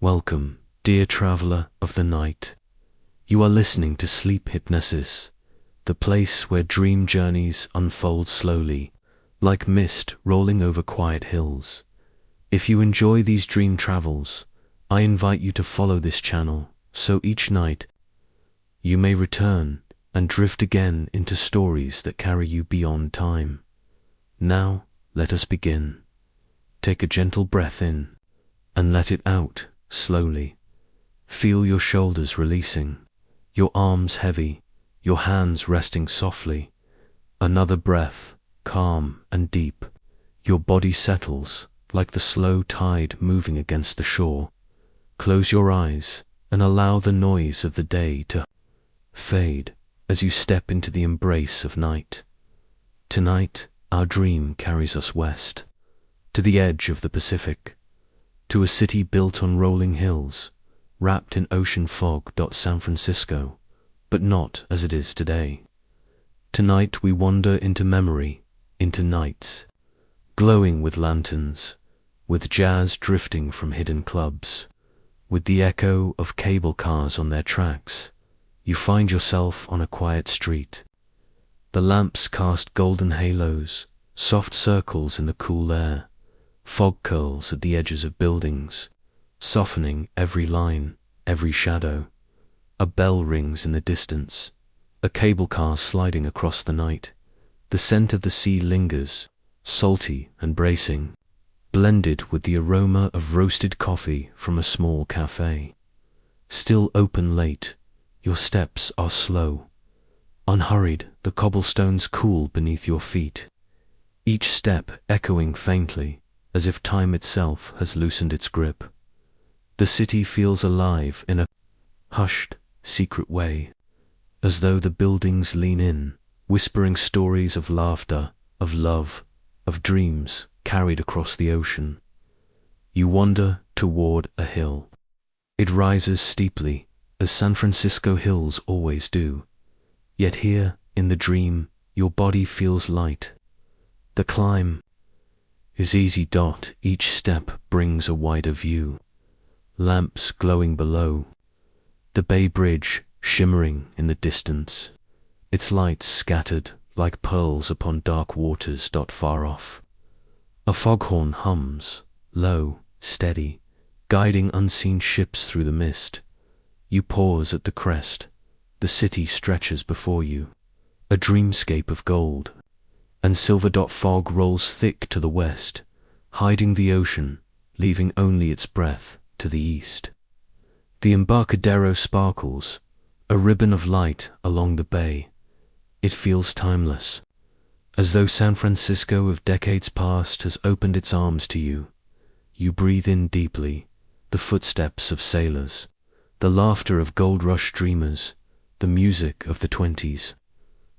Welcome, dear traveler of the night. You are listening to Sleep Hypnosis, the place where dream journeys unfold slowly, like mist rolling over quiet hills. If you enjoy these dream travels, I invite you to follow this channel, so each night you may return and drift again into stories that carry you beyond time. Now, let us begin. Take a gentle breath in and let it out slowly. Feel your shoulders releasing, your arms heavy, your hands resting softly. Another breath, calm and deep. Your body settles like the slow tide moving against the shore. Close your eyes and allow the noise of the day to fade as you step into the embrace of night. Tonight, our dream carries us west, to the edge of the Pacific, to a city built on rolling hills, wrapped in ocean fog. San Francisco, but not as it is today. Tonight we wander into memory, into nights, glowing with lanterns, with jazz drifting from hidden clubs, with the echo of cable cars on their tracks. You find yourself on a quiet street. The lamps cast golden halos, soft circles in the cool air. Fog curls at the edges of buildings, softening every line, every shadow. A bell rings in the distance, a cable car sliding across the night. The scent of the sea lingers, salty and bracing, blended with the aroma of roasted coffee from a small cafe. Still open late, your steps are slow. Unhurried, the cobblestones cool beneath your feet, each step echoing faintly, as if time itself has loosened its grip. The city feels alive in a hushed, secret way, as though the buildings lean in, whispering stories of laughter, of love, of dreams carried across the ocean. You wander toward a hill. It rises steeply, as San Francisco hills always do. Yet here, in the dream, your body feels light. The climb is easy. Each step brings a wider view. Lamps glowing below. The Bay Bridge shimmering in the distance. Its lights scattered like pearls upon dark waters. Far off, a foghorn hums, low, steady, guiding unseen ships through the mist. You pause at the crest. The city stretches before you, a dreamscape of gold and silver. Fog rolls thick to the west, hiding the ocean, leaving only its breath to the east. The Embarcadero sparkles, a ribbon of light along the bay. It feels timeless, as though San Francisco of decades past has opened its arms to you. You breathe in deeply, the footsteps of sailors, the laughter of gold rush dreamers, the music of the 20s.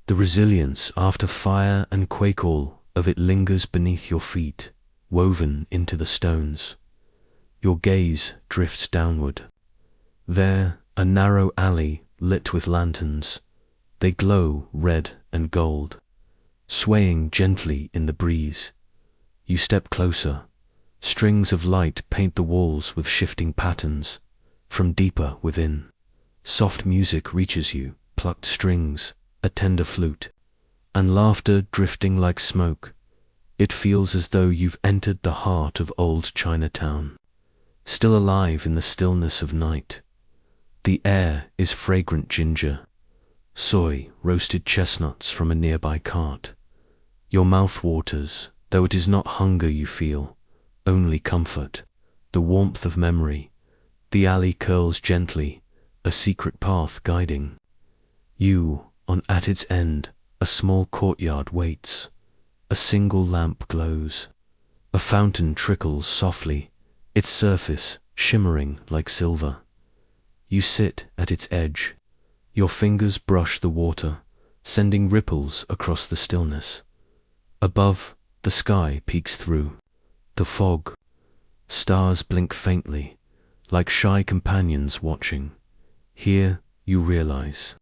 The resilience after fire and quake, all of it lingers beneath your feet, woven into the stones. Your gaze drifts downward. There, a narrow alley lit with lanterns. They glow red and gold, swaying gently in the breeze. You step closer. Strings of light paint the walls with shifting patterns. From deeper within, soft music reaches you, plucked strings, a tender flute, and laughter drifting like smoke. It feels as though you've entered the heart of old Chinatown, still alive in the stillness of night. The air is fragrant ginger, soy, roasted chestnuts from a nearby cart. Your mouth waters, though it is not hunger you feel, only comfort, the warmth of memory. The alley curls gently, a secret path guiding you. At its end, a small courtyard waits. A single lamp glows. A fountain trickles softly, its surface shimmering like silver. You sit at its edge. Your fingers brush the water, sending ripples across the stillness. Above, the sky peeks through the fog. Stars blink faintly, like shy companions watching. Here, you realize,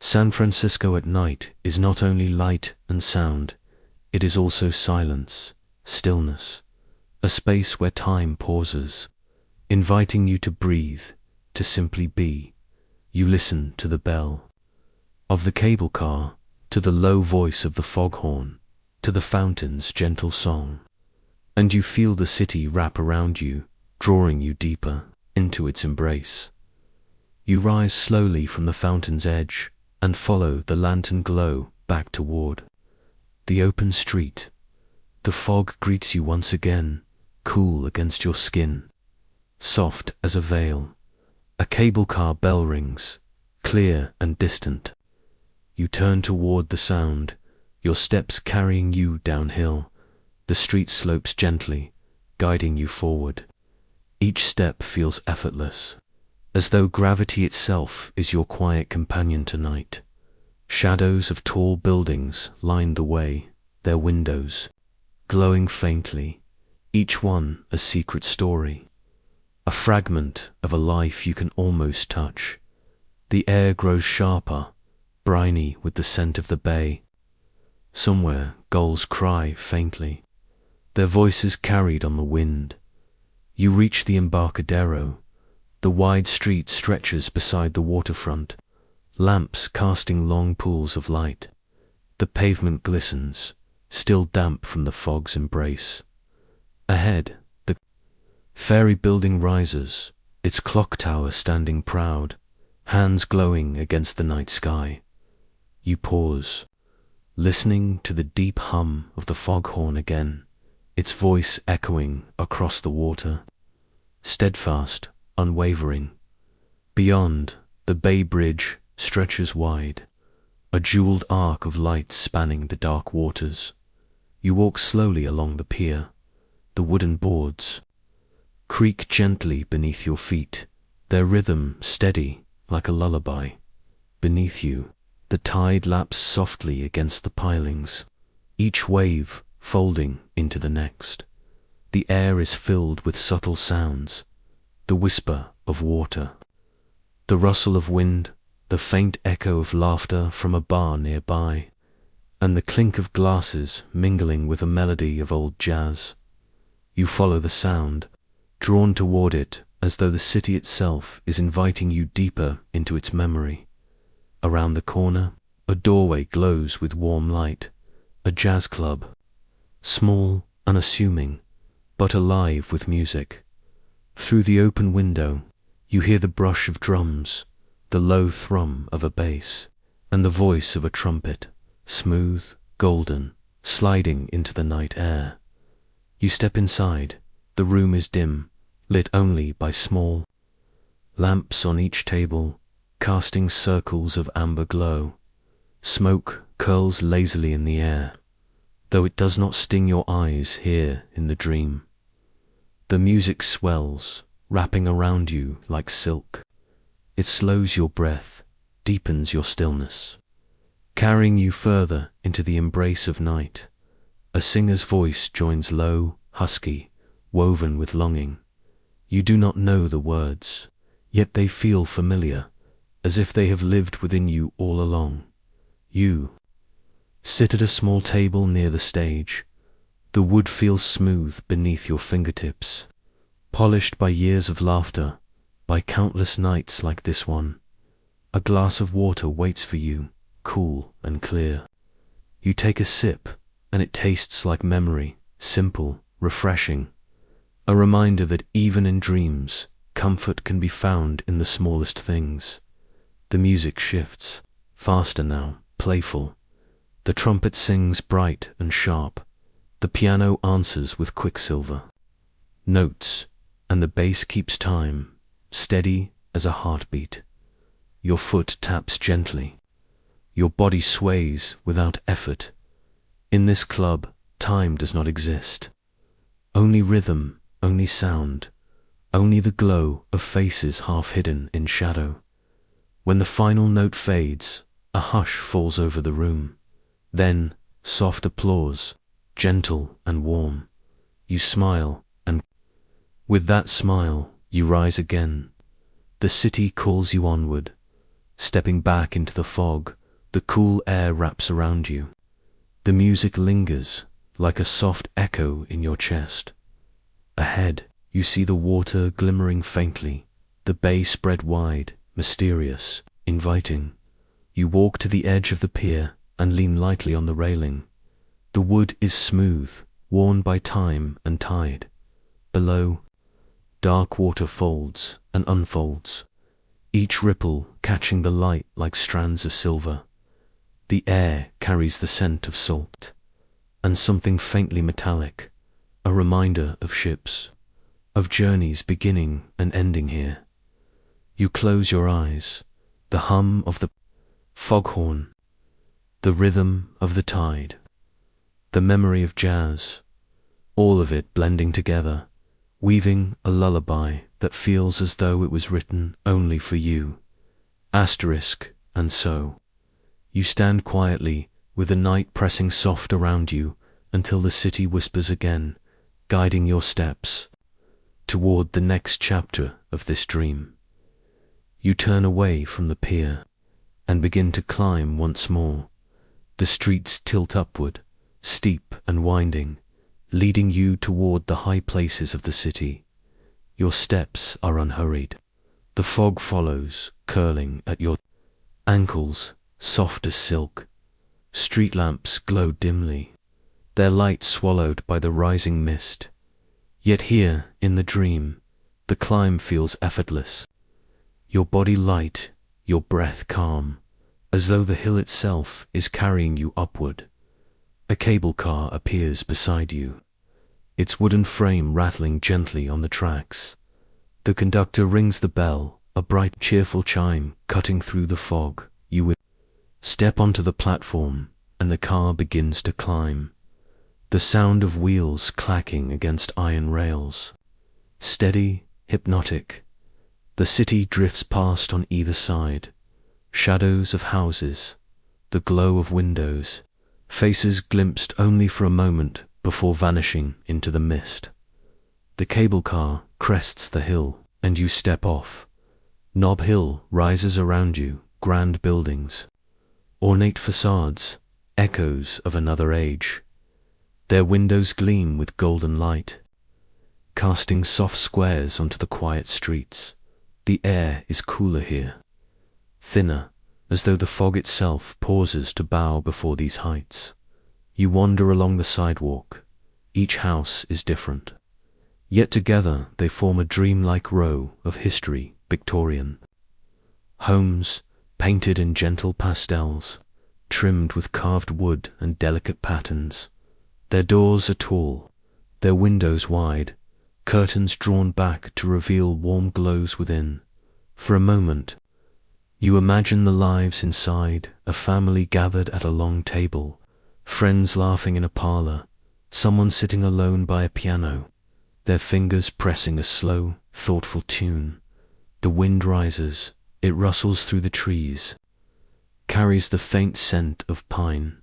San Francisco at night is not only light and sound, it is also silence, stillness, a space where time pauses, inviting you to breathe, to simply be. You listen to the bell of the cable car, to the low voice of the foghorn, to the fountain's gentle song, and you feel the city wrap around you, drawing you deeper into its embrace. You rise slowly from the fountain's edge and follow the lantern glow back toward the open street. The fog greets you once again, cool against your skin, soft as a veil. A cable car bell rings, clear and distant. You turn toward the sound, your steps carrying you downhill. The street slopes gently, guiding you forward. Each step feels effortless, as though gravity itself is your quiet companion tonight. Shadows of tall buildings line the way, their windows glowing faintly, each one a secret story, a fragment of a life you can almost touch. The air grows sharper, briny with the scent of the bay. Somewhere gulls cry faintly, their voices carried on the wind. You reach the Embarcadero. The wide street stretches beside the waterfront, lamps casting long pools of light. The pavement glistens, still damp from the fog's embrace. Ahead, the ferry building rises, its clock tower standing proud, hands glowing against the night sky. You pause, listening to the deep hum of the foghorn again, its voice echoing across the water, steadfast, unwavering. Beyond, the Bay Bridge stretches wide, a jeweled arc of light spanning the dark waters. You walk slowly along the pier. The wooden boards creak gently beneath your feet, their rhythm steady like a lullaby. Beneath you, the tide laps softly against the pilings, each wave folding into the next. The air is filled with subtle sounds, the whisper of water, the rustle of wind, the faint echo of laughter from a bar nearby, and the clink of glasses mingling with a melody of old jazz. You follow the sound, drawn toward it as though the city itself is inviting you deeper into its memory. Around the corner, a doorway glows with warm light, a jazz club, small, unassuming, but alive with music. Through the open window, you hear the brush of drums, the low thrum of a bass, and the voice of a trumpet, smooth, golden, sliding into the night air. You step inside. The room is dim, lit only by small lamps on each table, casting circles of amber glow. Smoke curls lazily in the air, though it does not sting your eyes here in the dream. The music swells, wrapping around you like silk. It slows your breath, deepens your stillness, carrying you further into the embrace of night. A singer's voice joins low, husky, woven with longing. You do not know the words, yet they feel familiar, as if they have lived within you all along. You sit at a small table near the stage. The wood feels smooth beneath your fingertips, polished by years of laughter, by countless nights like this one. A glass of water waits for you, cool and clear. You take a sip, and it tastes like memory, simple, refreshing. A reminder that even in dreams, comfort can be found in the smallest things. The music shifts, faster now, playful. The trumpet sings bright and sharp. The piano answers with quicksilver notes, and the bass keeps time, steady as a heartbeat. Your foot taps gently. Your body sways without effort. In this club, time does not exist. Only rhythm, only sound, only the glow of faces half hidden in shadow. When the final note fades, a hush falls over the room. Then, soft applause, gentle and warm. You smile, and with that smile, you rise again. The city calls you onward. Stepping back into the fog, the cool air wraps around you. The music lingers like a soft echo in your chest. Ahead, You see the water glimmering faintly, the bay spread wide, mysterious, inviting. You walk to the edge of the pier and lean lightly on the railing. The wood is smooth, worn by time and tide. Below, dark water folds and unfolds, each ripple catching the light like strands of silver. The air carries the scent of salt, and something faintly metallic, a reminder of ships, of journeys beginning and ending here. You close your eyes, the hum of the foghorn, the rhythm of the tide, the memory of jazz, all of it blending together, weaving a lullaby that feels as though it was written only for you. Asterisk, and so. You stand quietly, with the night pressing soft around you, until the city whispers again, guiding your steps toward the next chapter of this dream. You turn away from the pier and begin to climb once more. The streets tilt upward, steep and winding, leading you toward the high places of the city. Your steps are unhurried. The fog follows, curling at your ankles, soft as silk. Street lamps glow dimly, their light swallowed by the rising mist. Yet here, in the dream, the climb feels effortless. Your body light, your breath calm, as though the hill itself is carrying you upward. A cable car appears beside you, its wooden frame rattling gently on the tracks. The conductor rings the bell, a bright, cheerful chime cutting through the fog. You step onto the platform, and the car begins to climb. The sound of wheels clacking against iron rails. Steady, hypnotic. The city drifts past on either side. Shadows of houses, the glow of windows, faces glimpsed only for a moment before vanishing into the mist. The cable car crests the hill, and you step off. Nob Hill rises around you, grand buildings, ornate facades, echoes of another age. Their windows gleam with golden light, casting soft squares onto the quiet streets. The air is cooler here, thinner, as though the fog itself pauses to bow before these heights. You wander along the sidewalk. Each house is different, yet together they form a dreamlike row of history, Victorian. Homes, painted in gentle pastels, trimmed with carved wood and delicate patterns. Their doors are tall, their windows wide, curtains drawn back to reveal warm glows within. For a moment, you imagine the lives inside, a family gathered at a long table, friends laughing in a parlor, someone sitting alone by a piano, their fingers pressing a slow, thoughtful tune. The wind rises, it rustles through the trees, carries the faint scent of pine,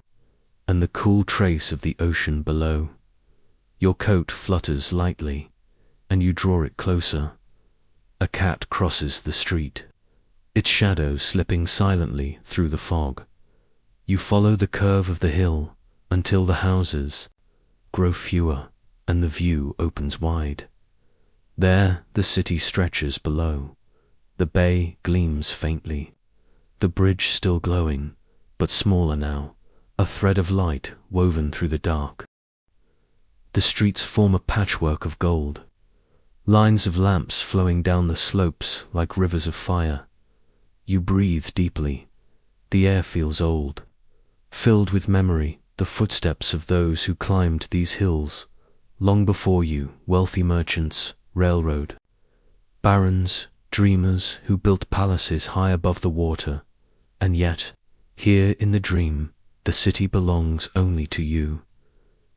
and the cool trace of the ocean below. Your coat flutters lightly, and you draw it closer. A cat crosses the street, its shadow slipping silently through the fog. You follow the curve of the hill until the houses grow fewer and the view opens wide. There the city stretches below. The bay gleams faintly, the bridge still glowing, but smaller now, a thread of light woven through the dark. The streets form a patchwork of gold, lines of lamps flowing down the slopes like rivers of fire. You breathe deeply. The air feels old, filled with memory, the footsteps of those who climbed these hills long before you, wealthy merchants, railroad barons, dreamers who built palaces high above the water. And yet, here in the dream, the city belongs only to you.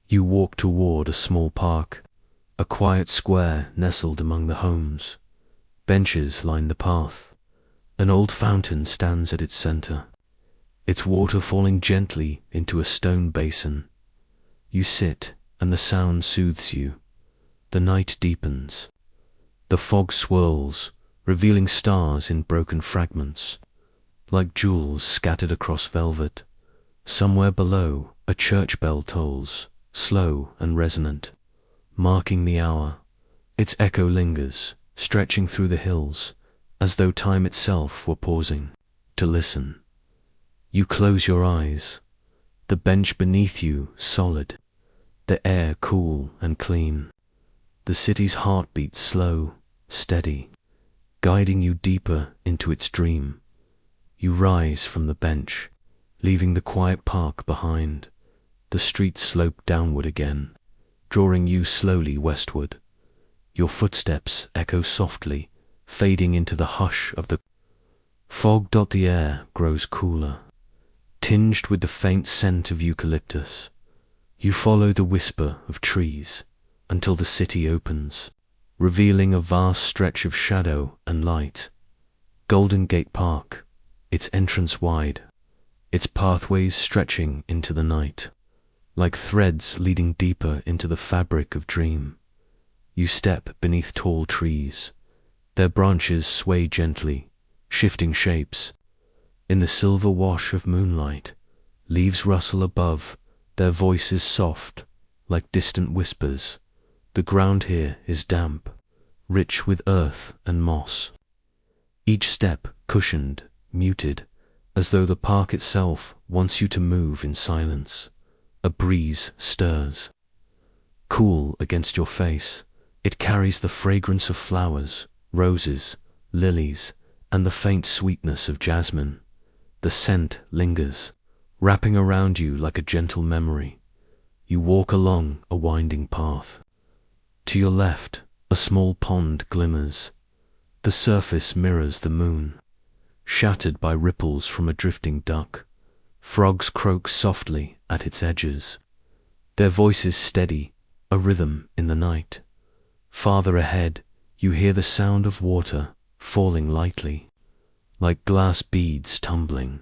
You walk toward a small park, a quiet square nestled among the homes. Benches line the path. An old fountain stands at its center, its water falling gently into a stone basin. You sit, and the sound soothes you. The night deepens. The fog swirls, revealing stars in broken fragments, like jewels scattered across velvet. Somewhere below, a church bell tolls, slow and resonant, marking the hour. Its echo lingers, stretching through the hills, as though time itself were pausing to listen. You close your eyes, the bench beneath you solid, the air cool and clean, the city's heartbeat slow, steady, guiding you deeper into its dream. You rise from the bench, leaving the quiet park behind. The streets slope downward again, drawing you slowly westward. Your footsteps echo softly, fading into the hush of the fog. The air grows cooler, tinged with the faint scent of eucalyptus. You follow the whisper of trees until the city opens, revealing a vast stretch of shadow and light. Golden Gate Park, its entrance wide, its pathways stretching into the night, like threads leading deeper into the fabric of dream. You step beneath tall trees. Their branches sway gently, shifting shapes. In the silver wash of moonlight, leaves rustle above, their voices soft, like distant whispers. The ground here is damp, rich with earth and moss. Each step cushioned, muted, as though the park itself wants you to move in silence. A breeze stirs, cool against your face. It carries the fragrance of flowers, roses, lilies, and the faint sweetness of jasmine. The scent lingers, wrapping around you like a gentle memory. You walk along a winding path. To your left, a small pond glimmers. The surface mirrors the moon, shattered by ripples from a drifting duck. Frogs croak softly at its edges, their voices steady, a rhythm in the night. Farther ahead, you hear the sound of water falling lightly, like glass beads tumbling.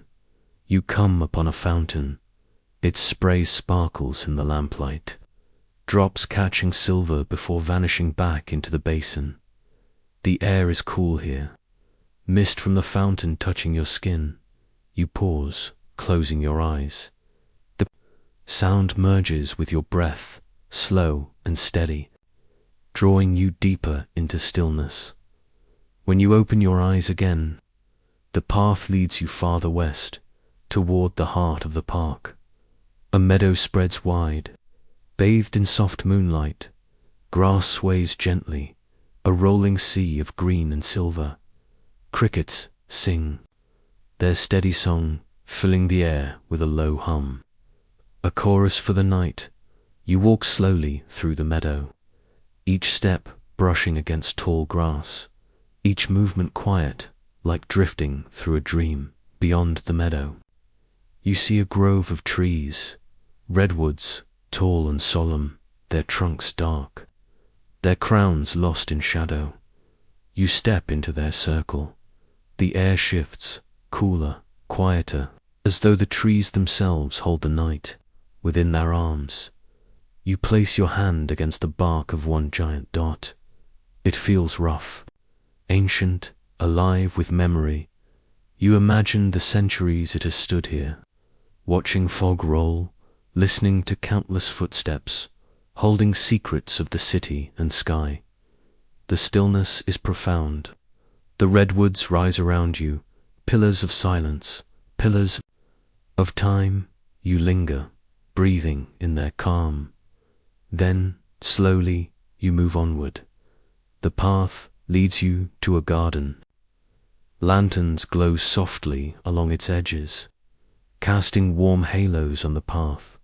You come upon a fountain. Its spray sparkles in the lamplight, drops catching silver before vanishing back into the basin. The air is cool here, mist from the fountain touching your skin. You pause, closing your eyes. The sound merges with your breath, slow and steady, drawing you deeper into stillness. When you open your eyes again, the path leads you farther west, toward the heart of the park. A meadow spreads wide, bathed in soft moonlight. Grass sways gently, a rolling sea of green and silver. Crickets sing, their steady song filling the air with a low hum. A chorus for the night. You walk slowly through the meadow, each step brushing against tall grass, each movement quiet, like drifting through a dream. Beyond the meadow, you see a grove of trees, redwoods, tall and solemn, their trunks dark, their crowns lost in shadow. You step into their circle. The air shifts, cooler, quieter, as though the trees themselves hold the night within their arms. You place your hand against the bark of one giant dot. It feels rough, ancient, alive with memory. You imagine the centuries it has stood here, watching fog roll, listening to countless footsteps, holding secrets of the city and sky. The stillness is profound. The redwoods rise around you, pillars of silence, pillars of time. You linger, breathing in their calm. Then, slowly, you move onward. The path leads you to a garden. Lanterns glow softly along its edges, casting warm halos on the path.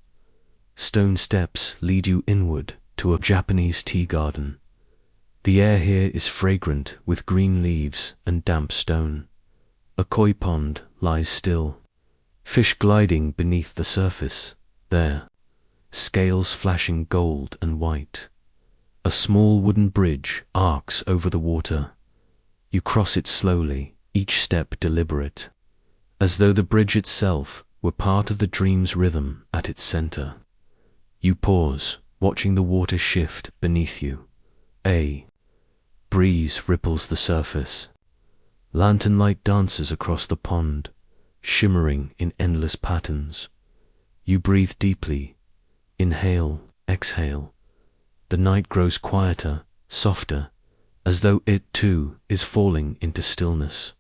Stone steps lead you inward to a Japanese tea garden. The air here is fragrant with green leaves and damp stone. A koi pond lies still, fish gliding beneath the surface, there, scales flashing gold and white. A small wooden bridge arcs over the water. You cross it slowly, each step deliberate, as though the bridge itself were part of the dream's rhythm at its center. You pause, watching the water shift beneath you. A breeze ripples the surface. Lantern light dances across the pond, shimmering in endless patterns. You breathe deeply. Inhale, exhale. The night grows quieter, softer, as though it too is falling into stillness.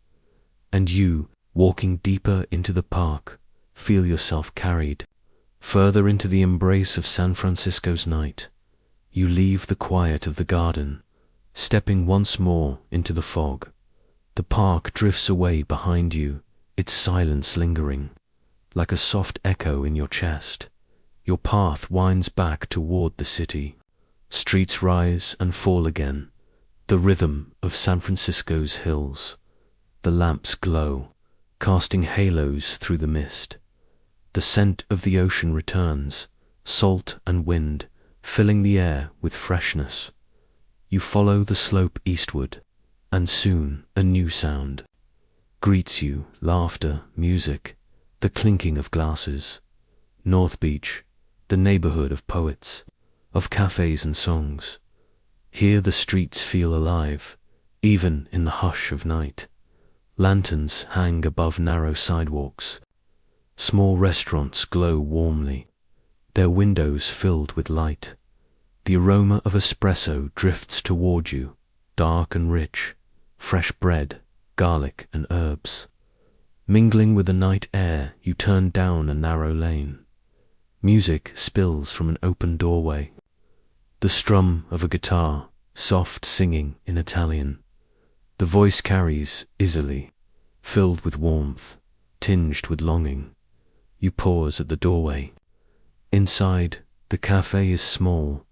And you, walking deeper into the park, feel yourself carried further into the embrace of San Francisco's night. You leave the quiet of the garden, stepping once more into the fog. The park drifts away behind you, its silence lingering, like a soft echo in your chest. Your path winds back toward the city. Streets rise and fall again, the rhythm of San Francisco's hills. The lamps glow, casting halos through the mist. The scent of the ocean returns, salt and wind, filling the air with freshness. You follow the slope eastward, and soon a new sound greets you: laughter, music, the clinking of glasses. North Beach, the neighborhood of poets, of cafés and songs. Here the streets feel alive, even in the hush of night. Lanterns hang above narrow sidewalks. Small restaurants glow warmly, their windows filled with light. The aroma of espresso drifts toward you, dark and rich, fresh bread, garlic and herbs. Mingling with the night air, you turn down a narrow lane. Music spills from an open doorway. The strum of a guitar, soft singing in Italian. The voice carries easily, filled with warmth, tinged with longing. You pause at the doorway. Inside, the cafe is small,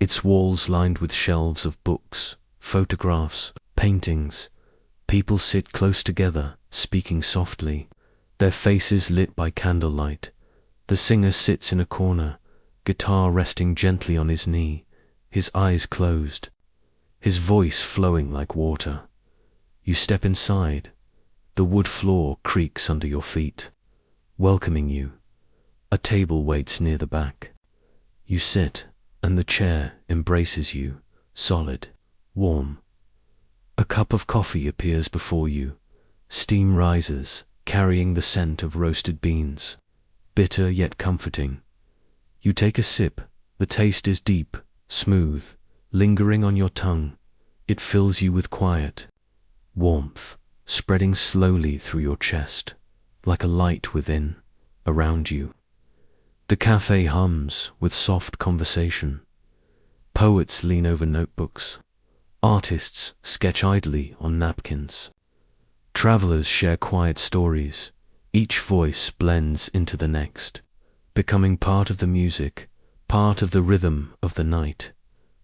its walls lined with shelves of books, photographs, paintings. People sit close together, speaking softly, their faces lit by candlelight. The singer sits in a corner, guitar resting gently on his knee, his eyes closed, his voice flowing like water. You step inside. The wood floor creaks under your feet, welcoming you. A table waits near the back. You sit, and the chair embraces you, solid, warm. A cup of coffee appears before you. Steam rises, carrying the scent of roasted beans, bitter yet comforting. You take a sip. The taste is deep, smooth, lingering on your tongue. It fills you with quiet, warmth, spreading slowly through your chest, like a light within, around you. The cafe hums with soft conversation. Poets lean over notebooks. Artists sketch idly on napkins. Travelers share quiet stories. Each voice blends into the next, becoming part of the music, part of the rhythm of the night.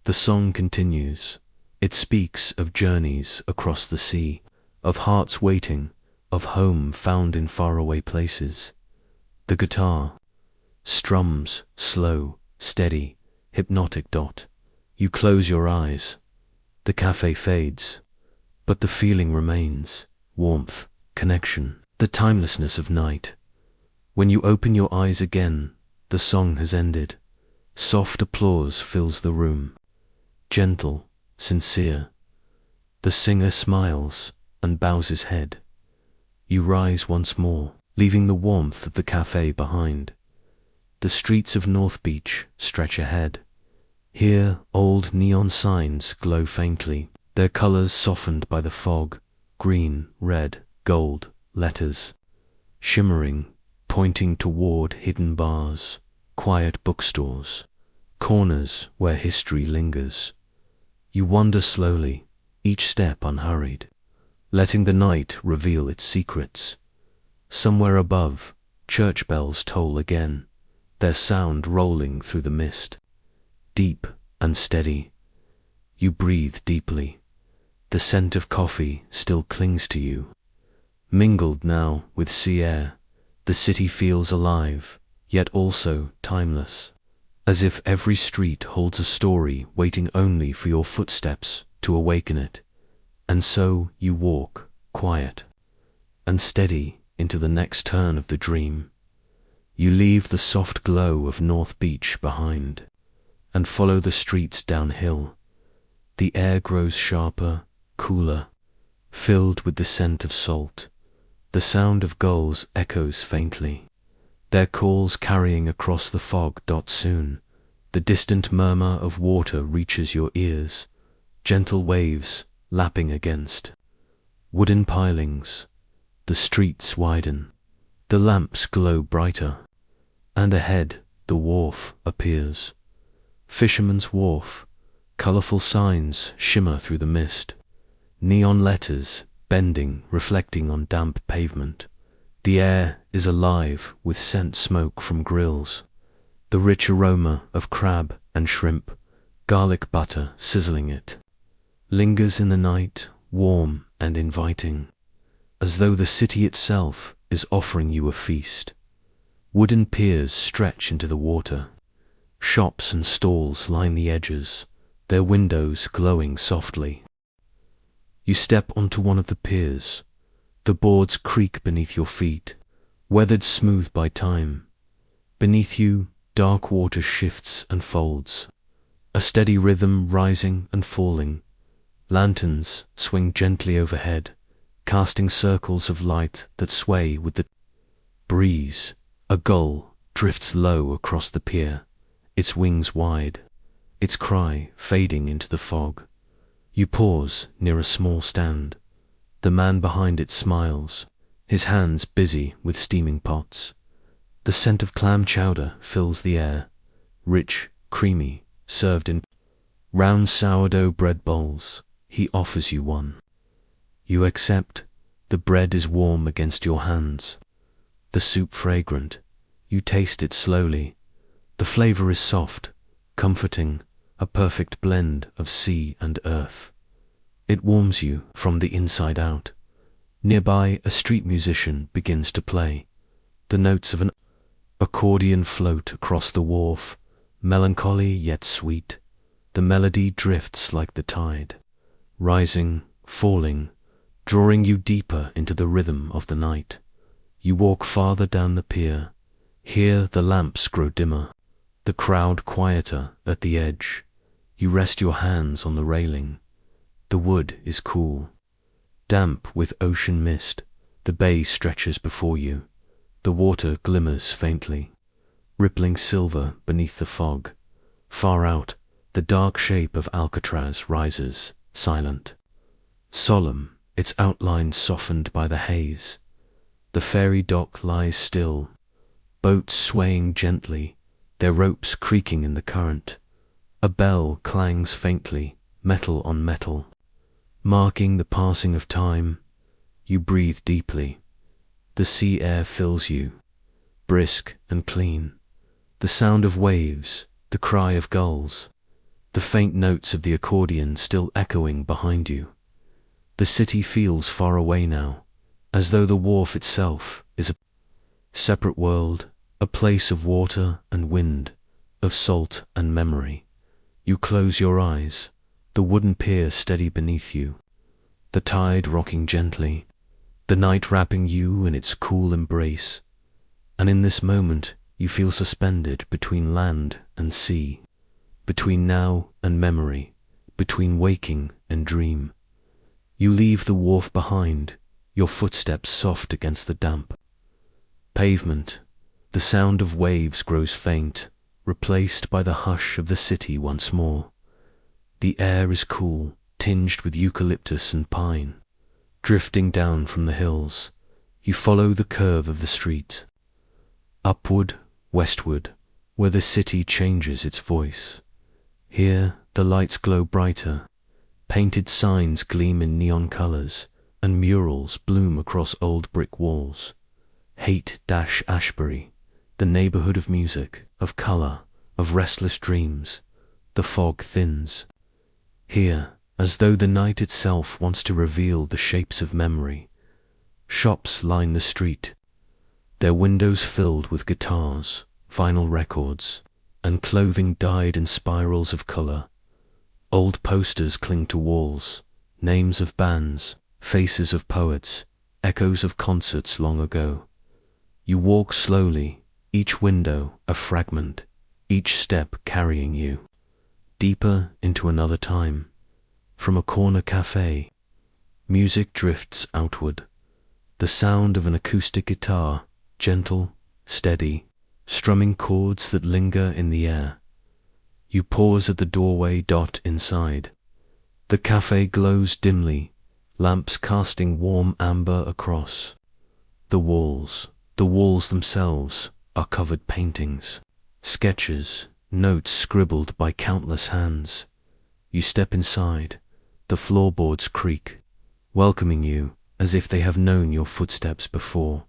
The song continues. It speaks of journeys across the sea, of hearts waiting, of home found in faraway places. The guitar strums slow, steady, hypnotic dot. You close your eyes. The cafe fades, but the feeling remains: warmth, connection, the timelessness of night. When you open your eyes again, the song has ended. Soft applause fills the room, gentle, sincere. The singer smiles and bows his head. You rise once more, leaving the warmth of the cafe behind. The streets of North Beach stretch ahead. Here old neon signs glow faintly, their colors softened by the fog: green, red, gold, letters, shimmering, pointing toward hidden bars, quiet bookstores, corners where history lingers. You wander slowly, each step unhurried, letting the night reveal its secrets. Somewhere above, church bells toll again, their sound rolling through the mist. Deep and steady. You breathe deeply. The scent of coffee still clings to you. Mingled now with sea air, the city feels alive, yet also timeless, as if every street holds a story waiting only for your footsteps to awaken it. And so you walk, quiet and steady, into the next turn of the dream. You leave the soft glow of North Beach behind, and follow the streets downhill. The air grows sharper, cooler, filled with the scent of salt. The sound of gulls echoes faintly, their calls carrying across the fog. Soon, the distant murmur of water reaches your ears, gentle waves lapping against wooden pilings. The streets widen, the lamps glow brighter, and ahead the wharf appears. Fisherman's Wharf, colorful signs shimmer through the mist, neon letters bending, reflecting on damp pavement. The air is alive with scent smoke from grills, the rich aroma of crab and shrimp, garlic butter sizzling it, lingers in the night, warm and inviting, as though the city itself is offering you a feast. Wooden piers stretch into the water. Shops and stalls line the edges, their windows glowing softly. You step onto one of the piers. The boards creak beneath your feet, weathered smooth by time. Beneath you, dark water shifts and folds, a steady rhythm rising and falling. Lanterns swing gently overhead, casting circles of light that sway with the breeze. A gull drifts low across the pier, its wings wide, its cry fading into the fog. You pause near a small stand. The man behind it smiles, his hands busy with steaming pots. The scent of clam chowder fills the air, rich, creamy, served in round sourdough bread bowls. He offers you one. You accept. The bread is warm against your hands, the soup fragrant. You taste it slowly. The flavor is soft, comforting, a perfect blend of sea and earth. It warms you from the inside out. Nearby, a street musician begins to play. The notes of an accordion float across the wharf, melancholy yet sweet. The melody drifts like the tide, rising, falling, drawing you deeper into the rhythm of the night. You walk farther down the pier. Here the lamps grow dimmer, the crowd quieter at the edge. You rest your hands on the railing. The wood is cool, damp with ocean mist. The bay stretches before you. The water glimmers faintly, rippling silver beneath the fog. Far out, the dark shape of Alcatraz rises, silent, solemn, its outlines softened by the haze. The ferry dock lies still, boats swaying gently, their ropes creaking in the current. A bell clangs faintly, metal on metal, marking the passing of time. You breathe deeply. The sea air fills you, brisk and clean. The sound of waves, the cry of gulls, the faint notes of the accordion still echoing behind you. The city feels far away now, as though the wharf itself is a separate world, a place of water and wind, of salt and memory. You close your eyes, the wooden pier steady beneath you, the tide rocking gently, the night wrapping you in its cool embrace. And in this moment you feel suspended between land and sea, between now and memory, between waking and dream. You leave the wharf behind, your footsteps soft against the damp pavement. The sound of waves grows faint, replaced by the hush of the city once more. The air is cool, tinged with eucalyptus and pine. Drifting down from the hills, you follow the curve of the street. Upward, westward, where the city changes its voice. Here the lights glow brighter, painted signs gleam in neon colors, and murals bloom across old brick walls. Haight-Ashbury, the neighborhood of music, of color, of restless dreams. The fog thins. Here, as though the night itself wants to reveal the shapes of memory, shops line the street, their windows filled with guitars, vinyl records, and clothing dyed in spirals of color. Old posters cling to walls, names of bands, faces of poets, echoes of concerts long ago. You walk slowly, each window a fragment, each step carrying you deeper into another time. From a corner café, music drifts outward, the sound of an acoustic guitar, gentle, steady, strumming chords that linger in the air. You pause at the doorway. Inside, The café glows dimly, lamps casting warm amber across. The walls themselves are covered paintings, sketches, notes scribbled by countless hands. You step inside, the floorboards creak, welcoming you as if they have known your footsteps before.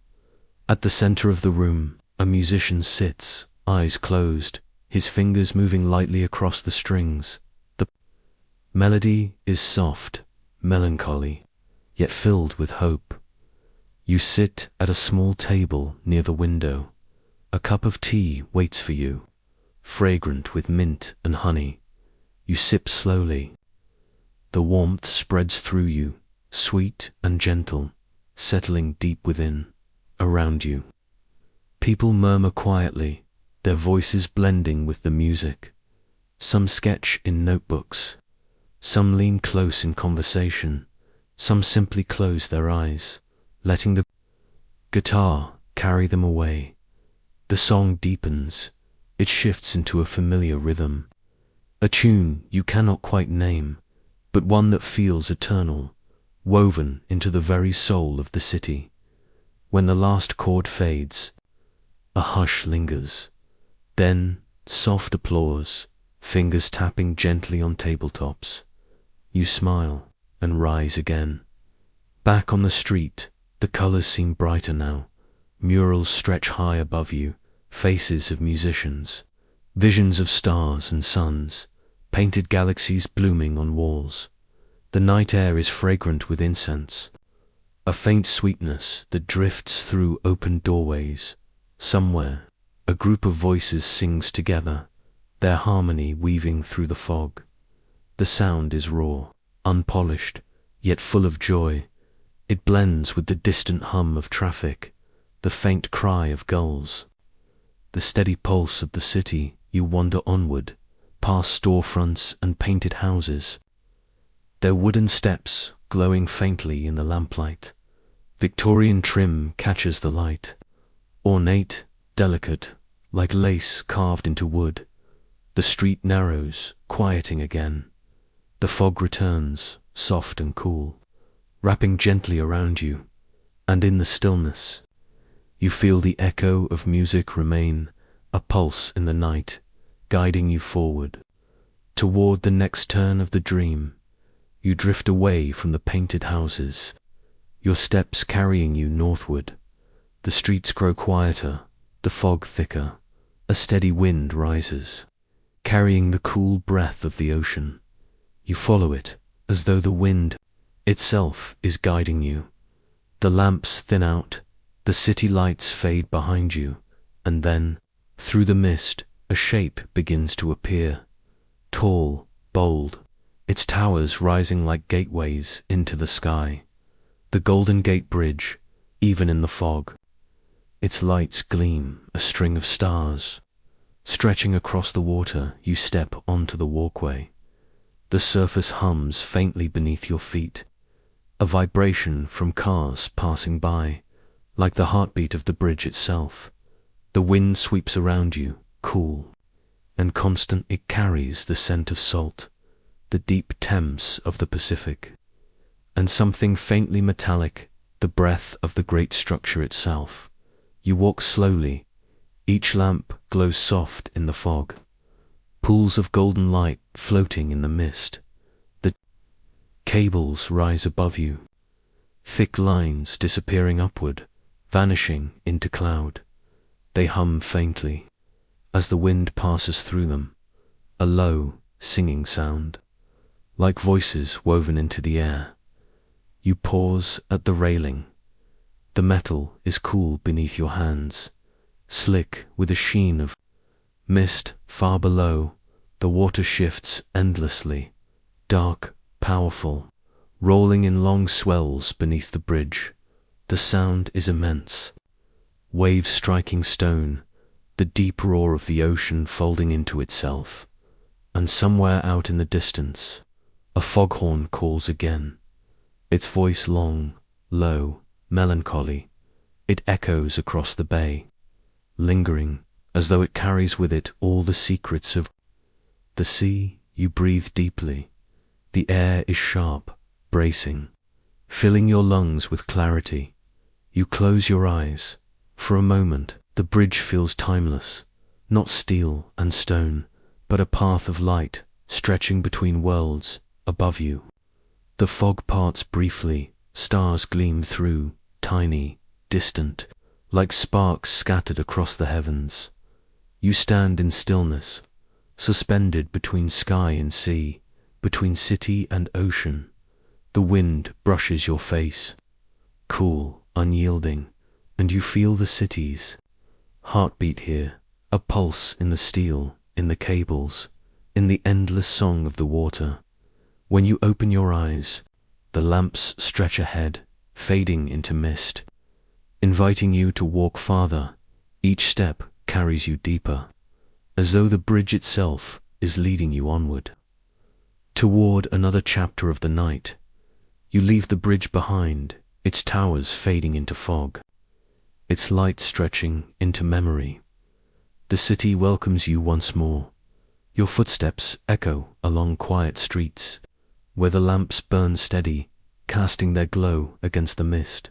At the center of the room, a musician sits, eyes closed, his fingers moving lightly across the strings. The melody is soft, melancholy, yet filled with hope. You sit at a small table near the window. A cup of tea waits for you, fragrant with mint and honey. You sip slowly. The warmth spreads through you, sweet and gentle, settling deep within, around you. People murmur quietly, their voices blending with the music. Some sketch in notebooks. Some lean close in conversation. Some simply close their eyes, letting the guitar carry them away. The song deepens. It shifts into a familiar rhythm. A tune you cannot quite name, but one that feels eternal, woven into the very soul of the city. When the last chord fades, a hush lingers. Then, soft applause, fingers tapping gently on tabletops. You smile and rise again. Back on the street, the colors seem brighter now. Murals stretch high above you, faces of musicians, visions of stars and suns, painted galaxies blooming on walls. The night air is fragrant with incense, a faint sweetness that drifts through open doorways. Somewhere, a group of voices sings together, their harmony weaving through the fog. The sound is raw, unpolished, yet full of joy. It blends with the distant hum of traffic, the faint cry of gulls. The steady pulse of the city. You wander onward, past storefronts and painted houses, their wooden steps glowing faintly in the lamplight. Victorian trim catches the light, ornate, delicate, like lace carved into wood. The street narrows, quieting again. The fog returns, soft and cool, wrapping gently around you, and in the stillness, you feel the echo of music remain, a pulse in the night, guiding you forward. Toward the next turn of the dream, you drift away from the painted houses, your steps carrying you northward. The streets grow quieter, the fog thicker. A steady wind rises, carrying the cool breath of the ocean. You follow it, as though the wind itself is guiding you. The lamps thin out, the city lights fade behind you, and then, through the mist, a shape begins to appear. Tall, bold, its towers rising like gateways into the sky. The Golden Gate Bridge, even in the fog. Its lights gleam, a string of stars. Stretching across the water, you step onto the walkway. The surface hums faintly beneath your feet, a vibration from cars passing by, like the heartbeat of the bridge itself. The wind sweeps around you, cool and constant. It carries the scent of salt, the deep Thames of the Pacific, and something faintly metallic, the breath of the great structure itself. You walk slowly. Each lamp glows soft in the fog, pools of golden light floating in the mist. The cables rise above you, thick lines disappearing upward, vanishing into cloud. They hum faintly as the wind passes through them, a low, singing sound, like voices woven into the air. You pause at the railing. The metal is cool beneath your hands, slick with a sheen of mist. Far below, the water shifts endlessly, dark, powerful, rolling in long swells beneath the bridge. The sound is immense. Waves striking stone, the deep roar of the ocean folding into itself. And somewhere out in the distance, a foghorn calls again, its voice long, low, melancholy. It echoes across the bay, lingering as though it carries with it all the secrets of the sea. You breathe deeply. The air is sharp, bracing, filling your lungs with clarity. You close your eyes. For a moment, the bridge feels timeless, not steel and stone, but a path of light stretching between worlds above you. The fog parts briefly, stars gleam through, tiny, distant, like sparks scattered across the heavens. You stand in stillness, suspended between sky and sea, between city and ocean. The wind brushes your face, cool, unyielding, and you feel the city's heartbeat here, a pulse in the steel, in the cables, in the endless song of the water. When you open your eyes, the lamps stretch ahead, fading into mist, inviting you to walk farther. Each step carries you deeper, as though the bridge itself is leading you onward, toward another chapter of the night. You leave the bridge behind, its towers fading into fog, its light stretching into memory. The city welcomes you once more. Your footsteps echo along quiet streets, where the lamps burn steady, casting their glow against the mist.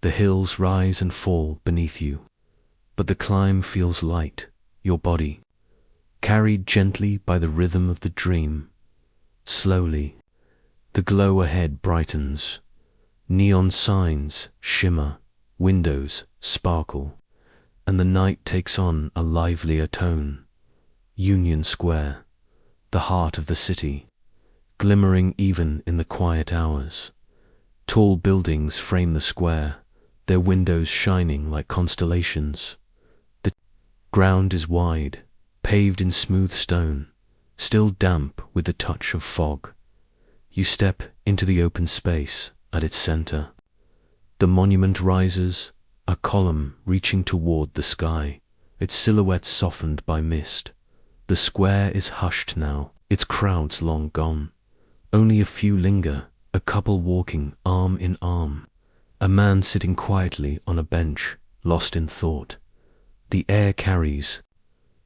The hills rise and fall beneath you, but the climb feels light, your body carried gently by the rhythm of the dream. Slowly, the glow ahead brightens. Neon signs shimmer, windows sparkle, and the night takes on a livelier tone. Union Square, the heart of the city, glimmering even in the quiet hours. Tall buildings frame the square, their windows shining like constellations. The ground is wide, paved in smooth stone, still damp with the touch of fog. You step into the open space at its center. The monument rises, a column reaching toward the sky, its silhouette softened by mist. The square is hushed now, its crowds long gone. Only a few linger, a couple walking arm in arm, a man sitting quietly on a bench, lost in thought. The air carries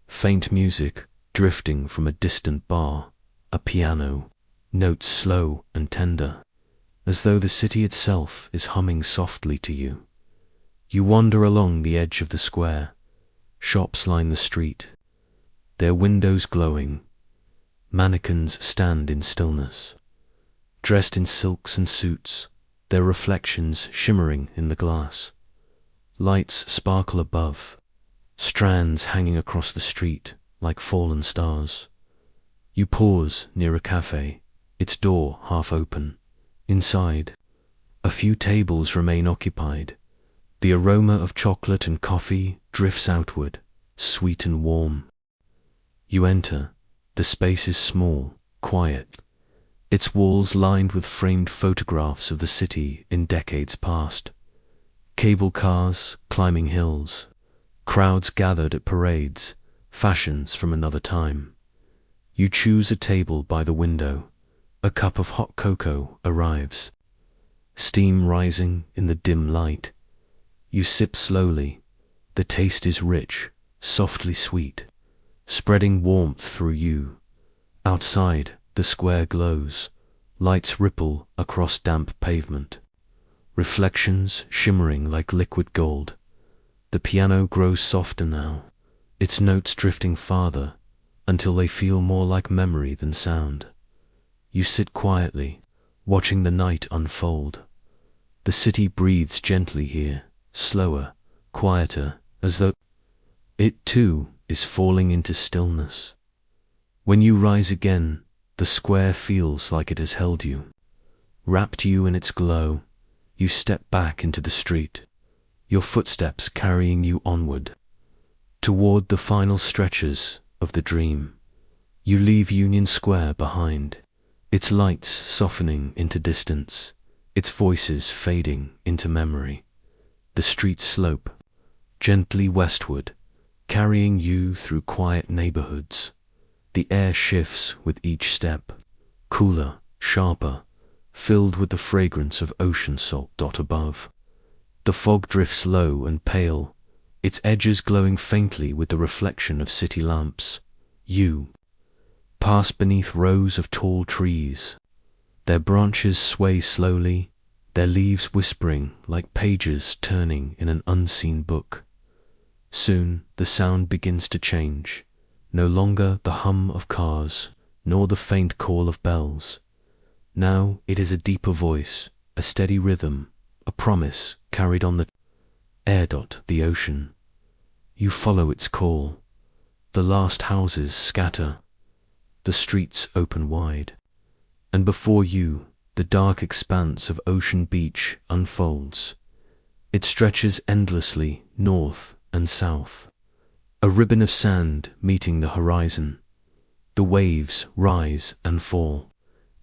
faint music drifting from a distant bar, a piano, notes slow and tender, as though the city itself is humming softly to you. You wander along the edge of the square. Shops line the street, their windows glowing. Mannequins stand in stillness, dressed in silks and suits, their reflections shimmering in the glass. Lights sparkle above, strands hanging across the street like fallen stars. You pause near a cafe, its door half open. Inside, a few tables remain occupied. The aroma of chocolate and coffee drifts outward, sweet and warm. You enter. The space is small, quiet, its walls lined with framed photographs of the city in decades past. Cable cars climbing hills, crowds gathered at parades, fashions from another time. You choose a table by the window. A cup of hot cocoa arrives, steam rising in the dim light. You sip slowly. The taste is rich, softly sweet, spreading warmth through you. Outside, the square glows. Lights ripple across damp pavement, reflections shimmering like liquid gold. The piano grows softer now, its notes drifting farther until they feel more like memory than sound. You sit quietly, watching the night unfold. The city breathes gently here, slower, quieter, as though it too is falling into stillness. When you rise again, the square feels like it has held you, wrapped you in its glow. You step back into the street, your footsteps carrying you onward, toward the final stretches of the dream. You leave Union Square behind, its lights softening into distance, its voices fading into memory. The streets slope gently westward, carrying you through quiet neighborhoods. The air shifts with each step, cooler, sharper, filled with the fragrance of ocean salt above. The fog drifts low and pale, its edges glowing faintly with the reflection of city lamps. You pass beneath rows of tall trees, Their branches sway slowly, their leaves whispering like pages turning in an unseen book. Soon the sound begins to change, no longer the hum of cars, nor the faint call of bells. Now it is a deeper voice, a steady rhythm, a promise carried on the air. The ocean. You follow its call. The last houses scatter. The streets open wide. And before you, the dark expanse of ocean beach unfolds. It stretches endlessly north and south, a ribbon of sand meeting the horizon. The waves rise and fall,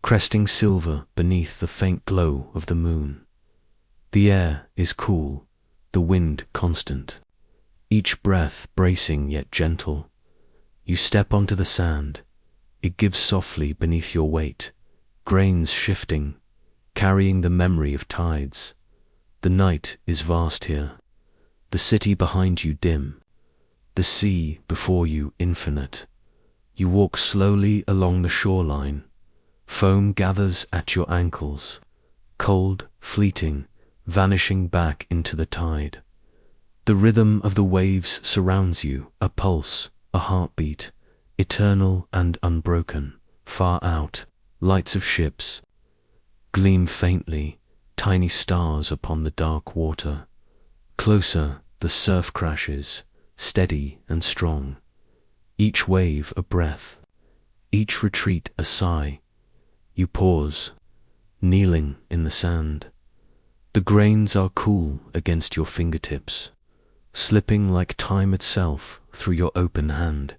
cresting silver beneath the faint glow of the moon. The air is cool, the wind constant, each breath bracing yet gentle. You step onto the sand. It gives softly beneath your weight, grains shifting, carrying the memory of tides. The night is vast here, the city behind you dim, the sea before you infinite. You walk slowly along the shoreline. Foam gathers at your ankles, cold, fleeting, vanishing back into the tide. The rhythm of the waves surrounds you, a pulse, a heartbeat, eternal and unbroken. Far out, lights of ships gleam faintly, tiny stars upon the dark water. Closer, the surf crashes, steady and strong. Each wave a breath, each retreat a sigh. You pause, kneeling in the sand. The grains are cool against your fingertips, slipping like time itself through your open hand.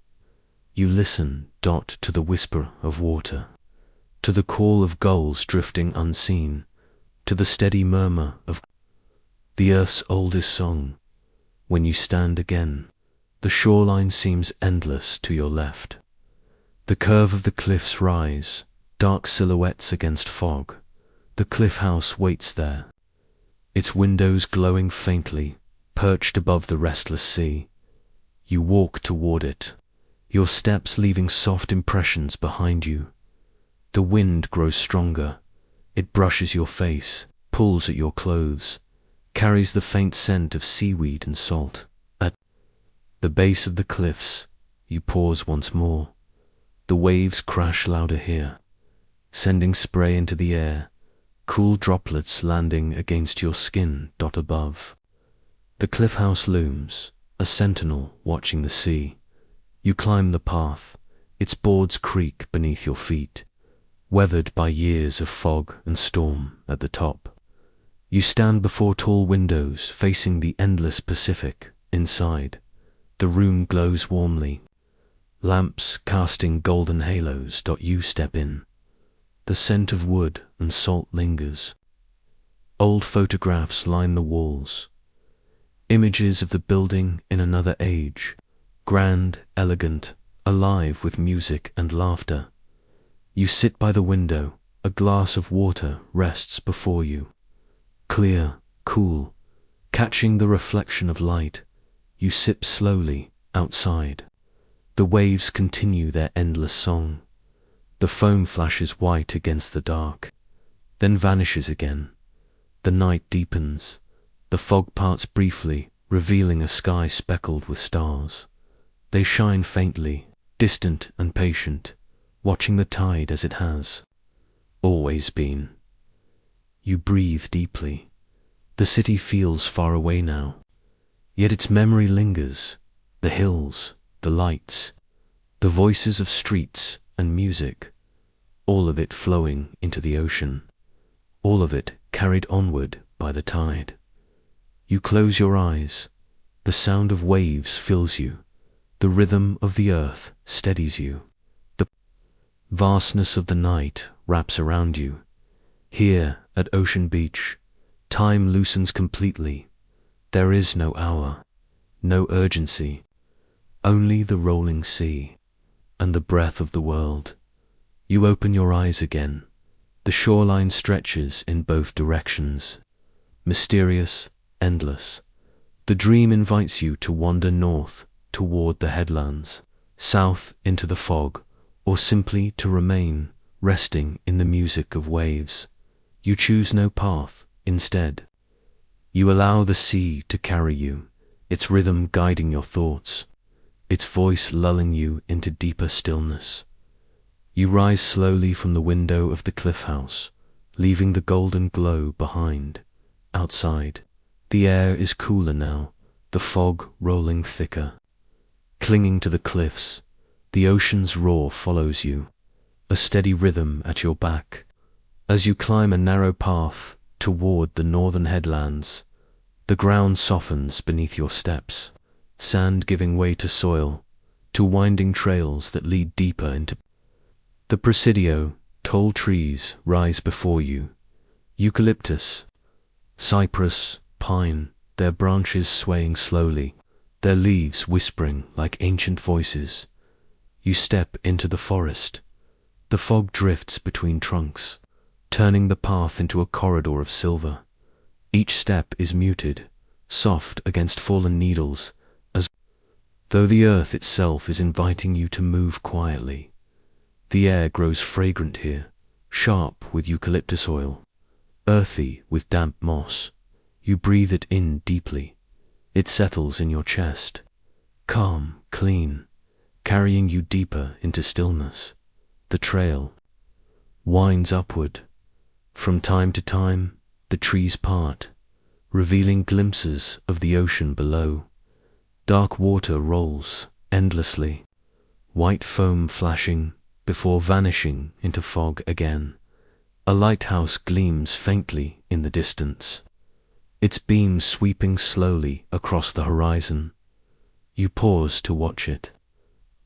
You listen, to the whisper of water, to the call of gulls drifting unseen, to the steady murmur of the earth's oldest song. When you stand again, the shoreline seems endless to your left. The curve of the cliffs rise, dark silhouettes against fog. The cliff house waits there, its windows glowing faintly, perched above the restless sea. You walk toward it, your steps leaving soft impressions behind you. The wind grows stronger. It brushes your face, pulls at your clothes, carries the faint scent of seaweed and salt. At the base of the cliffs, you pause once more. The waves crash louder here, sending spray into the air, cool droplets landing against your skin. Above, the cliff house looms, a sentinel watching the sea. You climb the path, its boards creak beneath your feet, weathered by years of fog and storm at the top. You stand before tall windows facing the endless Pacific. Inside, the room glows warmly, lamps casting golden halos. You step in. The scent of wood and salt lingers. Old photographs line the walls, images of the building in another age, grand, elegant, alive with music and laughter. You sit by the window, a glass of water rests before you. Clear, cool, catching the reflection of light, you sip slowly outside. The waves continue their endless song. The foam flashes white against the dark, then vanishes again. The night deepens. The fog parts briefly, revealing a sky speckled with stars. They shine faintly, distant and patient, watching the tide as it has always been. You breathe deeply. The city feels far away now, yet its memory lingers. The hills, the lights, the voices of streets and music, all of it flowing into the ocean, all of it carried onward by the tide. You close your eyes. The sound of waves fills you. The rhythm of the earth steadies you. The vastness of the night wraps around you. Here at Ocean Beach, time loosens completely. There is no hour, no urgency, only the rolling sea and the breath of the world. You open your eyes again. The shoreline stretches in both directions, mysterious, endless. The dream invites you to wander north toward the headlands, south into the fog, or simply to remain resting in the music of waves. You choose no path, instead. You allow the sea to carry you, its rhythm guiding your thoughts, its voice lulling you into deeper stillness. You rise slowly from the window of the cliff house, leaving the golden glow behind. Outside, the air is cooler now, the fog rolling thicker. Clinging to the cliffs, the ocean's roar follows you, a steady rhythm at your back. As you climb a narrow path toward the northern headlands, the ground softens beneath your steps, sand giving way to soil, to winding trails that lead deeper into the Presidio. Tall trees rise before you, eucalyptus, cypress, pine, their branches swaying slowly, their leaves whispering like ancient voices. You step into the forest. The fog drifts between trunks, turning the path into a corridor of silver. Each step is muted, soft against fallen needles, as though the earth itself is inviting you to move quietly. The air grows fragrant here, sharp with eucalyptus oil, earthy with damp moss. You breathe it in deeply. It settles in your chest, calm, clean, carrying you deeper into stillness. The trail winds upward. From time to time, the trees part, revealing glimpses of the ocean below. Dark water rolls endlessly, white foam flashing before vanishing into fog again. A lighthouse gleams faintly in the distance, its beams sweeping slowly across the horizon. You pause to watch it,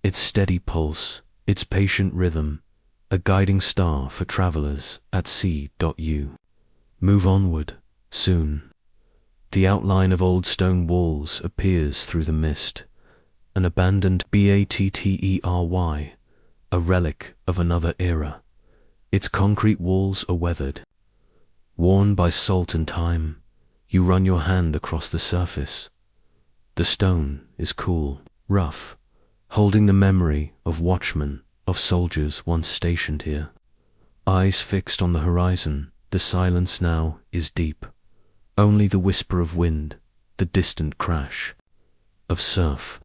its steady pulse, its patient rhythm, a guiding star for travelers at sea. You move onward. Soon, the outline of old stone walls appears through the mist, an abandoned battery, a relic of another era. Its concrete walls are weathered, worn by salt and time. You run your hand across the surface. The stone is cool, rough, holding the memory of watchmen, of soldiers once stationed here. Eyes fixed on the horizon, the silence now is deep. Only the whisper of wind, the distant crash of surf,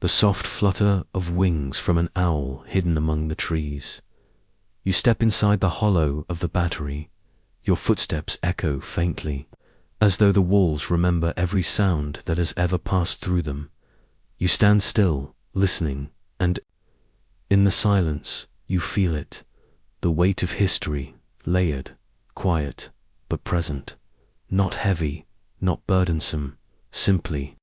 the soft flutter of wings from an owl hidden among the trees. You step inside the hollow of the battery. Your footsteps echo faintly, as though the walls remember every sound that has ever passed through them. You stand still, listening, and in the silence you feel it, the weight of history, layered, quiet, but present, not heavy, not burdensome, simply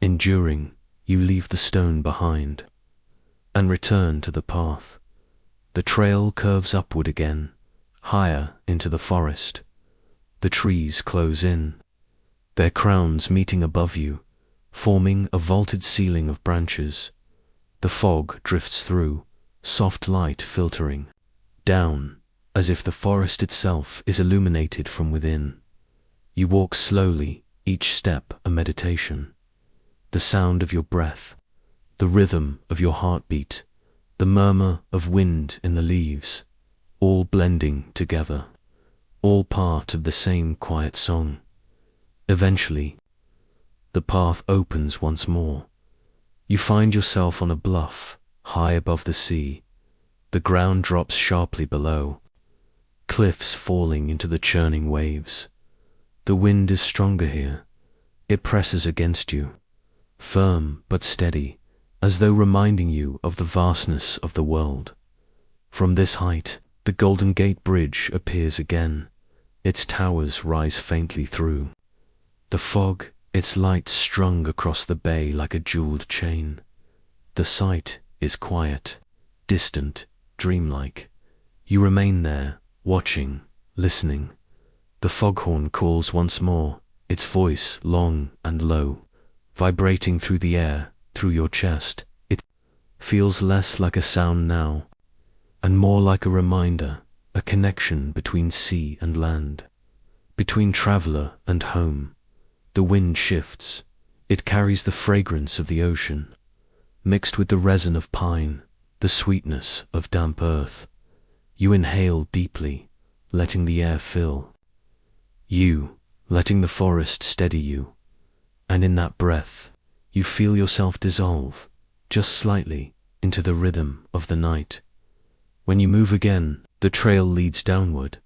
enduring. You leave the stone behind and return to the path. The trail curves upward again, higher into the forest. The trees close in, their crowns meeting above you, forming a vaulted ceiling of branches. The fog drifts through, soft light filtering down, as if the forest itself is illuminated from within. You walk slowly, each step a meditation. The sound of your breath, the rhythm of your heartbeat, the murmur of wind in the leaves, all blending together, all part of the same quiet song. Eventually, the path opens once more. You find yourself on a bluff, high above the sea. The ground drops sharply below, cliffs falling into the churning waves. The wind is stronger here. It presses against you, firm but steady, as though reminding you of the vastness of the world. From this height, the Golden Gate Bridge appears again. Its towers rise faintly through the fog, its lights strung across the bay like a jeweled chain. The sight is quiet, distant, dreamlike. You remain there, watching, listening. The foghorn calls once more, its voice long and low, vibrating through the air, through your chest. It feels less like a sound now, and more like a reminder, a connection between sea and land, between traveler and home. The wind shifts. It carries the fragrance of the ocean, mixed with the resin of pine, the sweetness of damp earth. You inhale deeply, letting the air fill you, letting the forest steady you. And in that breath, you feel yourself dissolve, just slightly, into the rhythm of the night. When you move again, the trail leads downward.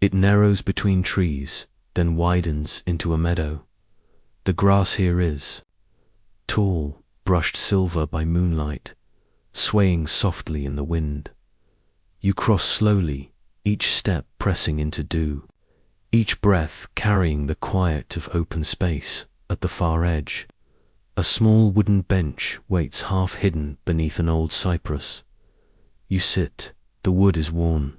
It narrows between trees, then widens into a meadow. The grass here is tall, brushed silver by moonlight, swaying softly in the wind. You cross slowly, each step pressing into dew, each breath carrying the quiet of open space. At the far edge, a small wooden bench waits half hidden beneath an old cypress. You sit, the wood is worn,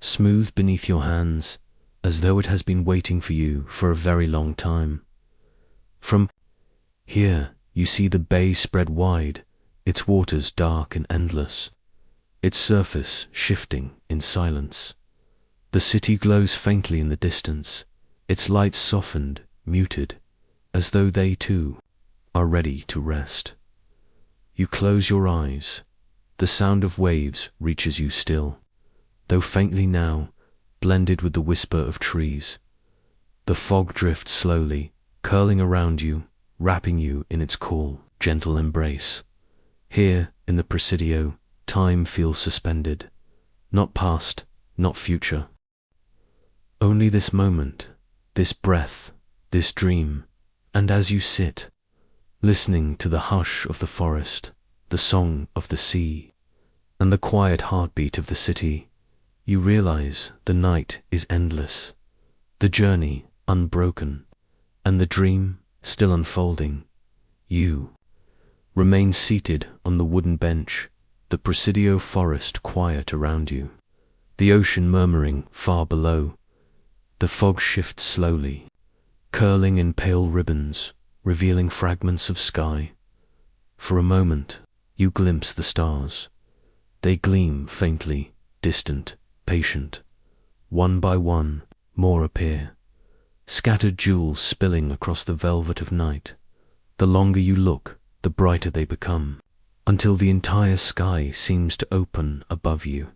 smooth beneath your hands, as though it has been waiting for you for a very long time. From here, you see the bay spread wide, its waters dark and endless, its surface shifting in silence. The city glows faintly in the distance, its lights softened, muted, as though they too are ready to rest. You close your eyes. The sound of waves reaches you still, though faintly now, blended with the whisper of trees. The fog drifts slowly, curling around you, wrapping you in its cool, gentle embrace. Here, in the Presidio, time feels suspended. Not past, not future. Only this moment, this breath, this dream. And as you sit, listening to the hush of the forest, the song of the sea, and the quiet heartbeat of the city, you realize the night is endless, the journey unbroken, and the dream still unfolding. You remain seated on the wooden bench, the Presidio forest quiet around you, the ocean murmuring far below. The fog shifts slowly, curling in pale ribbons, revealing fragments of sky. For a moment, you glimpse the stars. They gleam faintly, distant, patient. One by one, more appear, scattered jewels spilling across the velvet of night. The longer you look, the brighter they become, until the entire sky seems to open above you.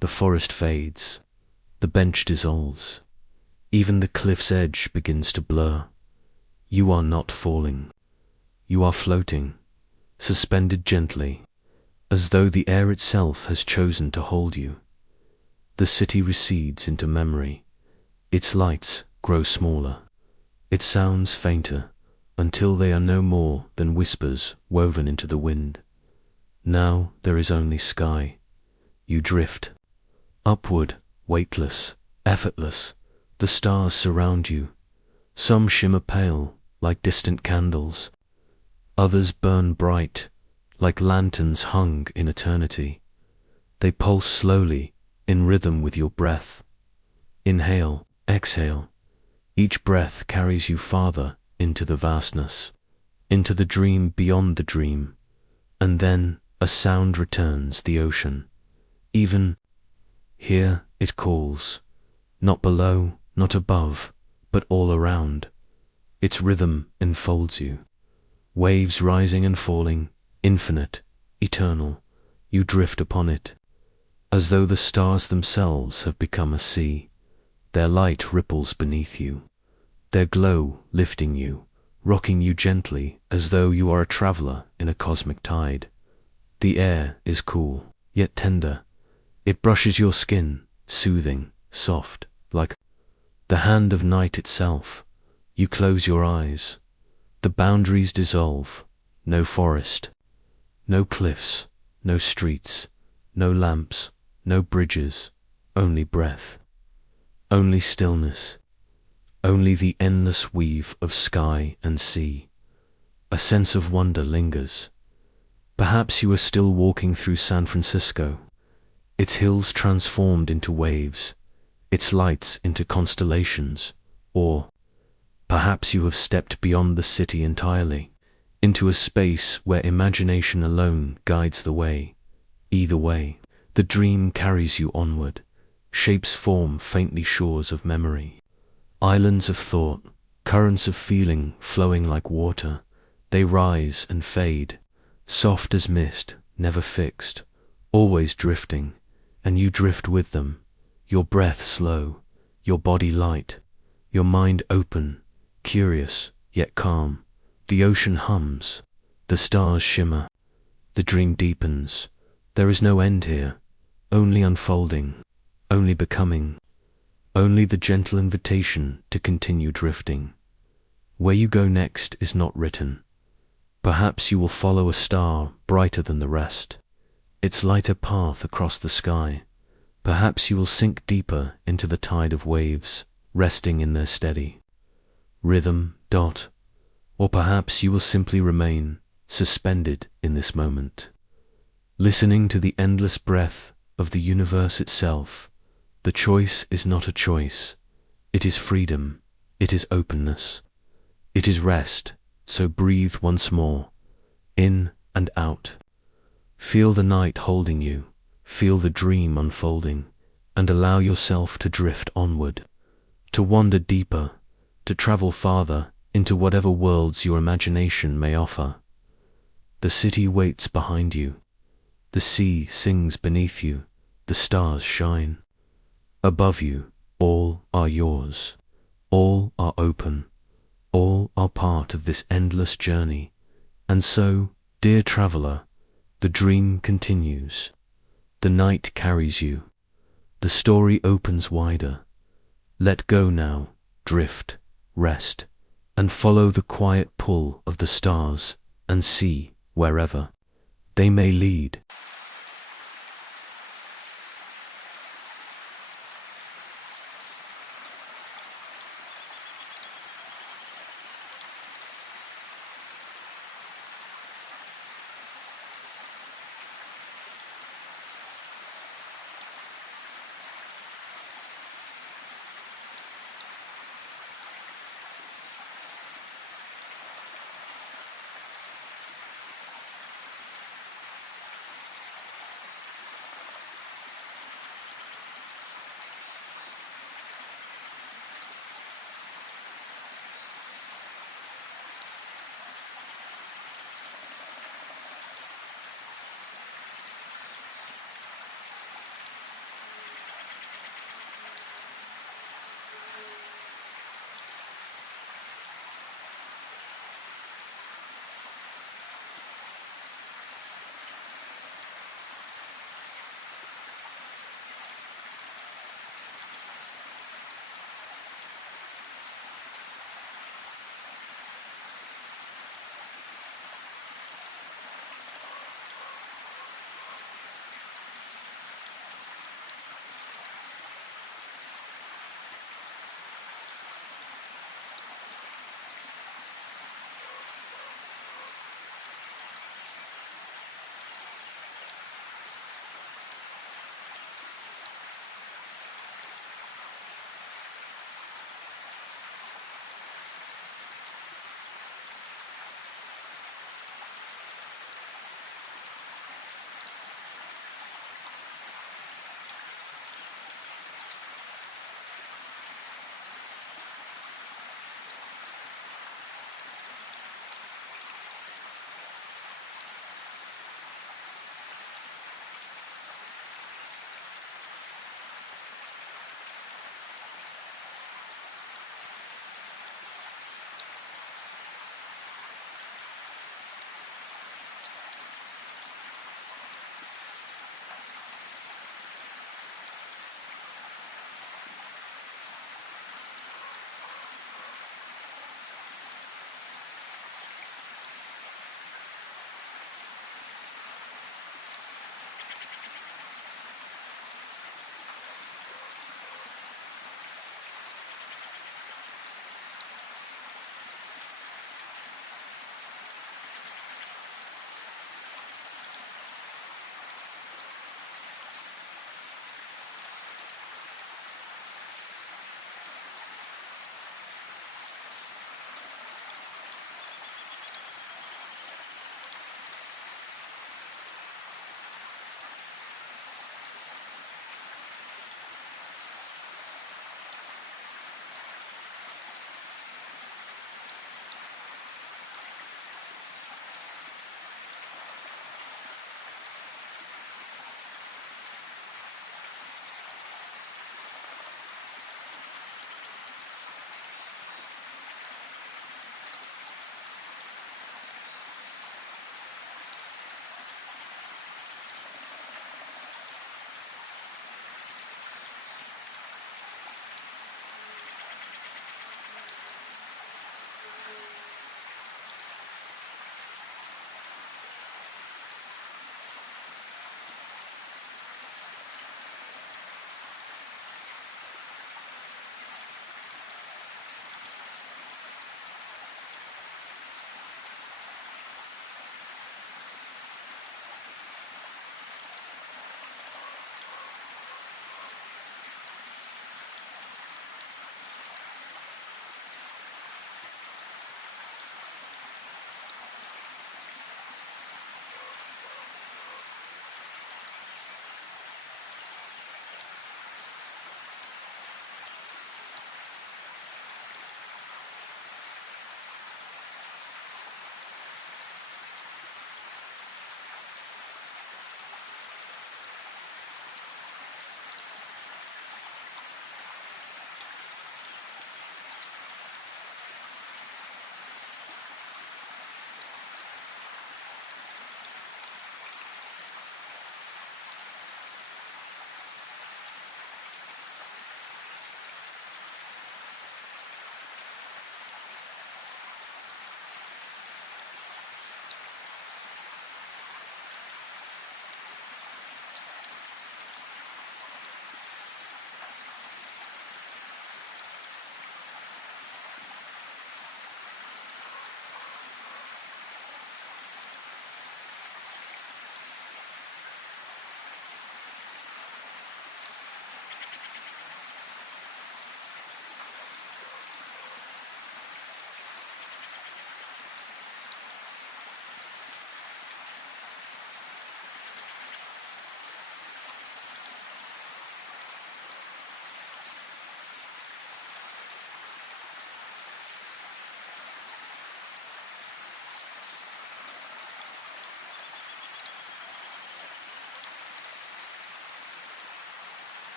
The forest fades, the bench dissolves. Even the cliff's edge begins to blur. You are not falling. You are floating, suspended gently, as though the air itself has chosen to hold you. The city recedes into memory. Its lights grow smaller, its sounds fainter, until they are no more than whispers woven into the wind. Now there is only sky. You drift, upward, weightless, effortless. The stars surround you. Some shimmer pale, like distant candles. Others burn bright, like lanterns hung in eternity. They pulse slowly, in rhythm with your breath. Inhale, exhale. Each breath carries you farther into the vastness, into the dream beyond the dream. And then a sound returns, the ocean. Even here it calls, not below, not above, but all around. Its rhythm enfolds you. Waves rising and falling, infinite, eternal. You drift upon it, as though the stars themselves have become a sea. Their light ripples beneath you, their glow lifting you, rocking you gently as though you are a traveler in a cosmic tide. The air is cool, yet tender. It brushes your skin, soothing, soft, like the hand of night itself. You close your eyes. The boundaries dissolve. No forest, no cliffs, no streets, no lamps, no bridges, only breath, only stillness, only the endless weave of sky and sea. A sense of wonder lingers. Perhaps you are still walking through San Francisco, its hills transformed into waves, its lights into constellations, or perhaps you have stepped beyond the city entirely, into a space where imagination alone guides the way. Either way, the dream carries you onward. Shapes form faintly shores of memory, islands of thought, currents of feeling flowing like water. They rise and fade, soft as mist, never fixed, always drifting. and you drift with them, your breath slow, your body light, your mind open, curious yet calm. The ocean hums, the stars shimmer, the dream deepens. There is no end here, only unfolding, only becoming, only the gentle invitation to continue drifting. Where you go next is not written. Perhaps you will follow a star brighter than the rest, its lighter path across the sky. Perhaps you will sink deeper into the tide of waves, resting in their steady rhythm, dot. Or perhaps you will simply remain suspended in this moment, listening to the endless breath of the universe itself. The choice is not a choice. It is freedom. It is openness. It is rest. So breathe once more, in and out. Feel the night holding you. Feel the dream unfolding, and allow yourself to drift onward, to wander deeper, to travel farther into whatever worlds your imagination may offer. The city waits behind you. The sea sings beneath you. The stars shine above you. All are yours. All are open. All are part of this endless journey. And so, dear traveler, the dream continues. The night carries you. The story opens wider. Let go now, drift, rest, and follow the quiet pull of the stars and see wherever they may lead.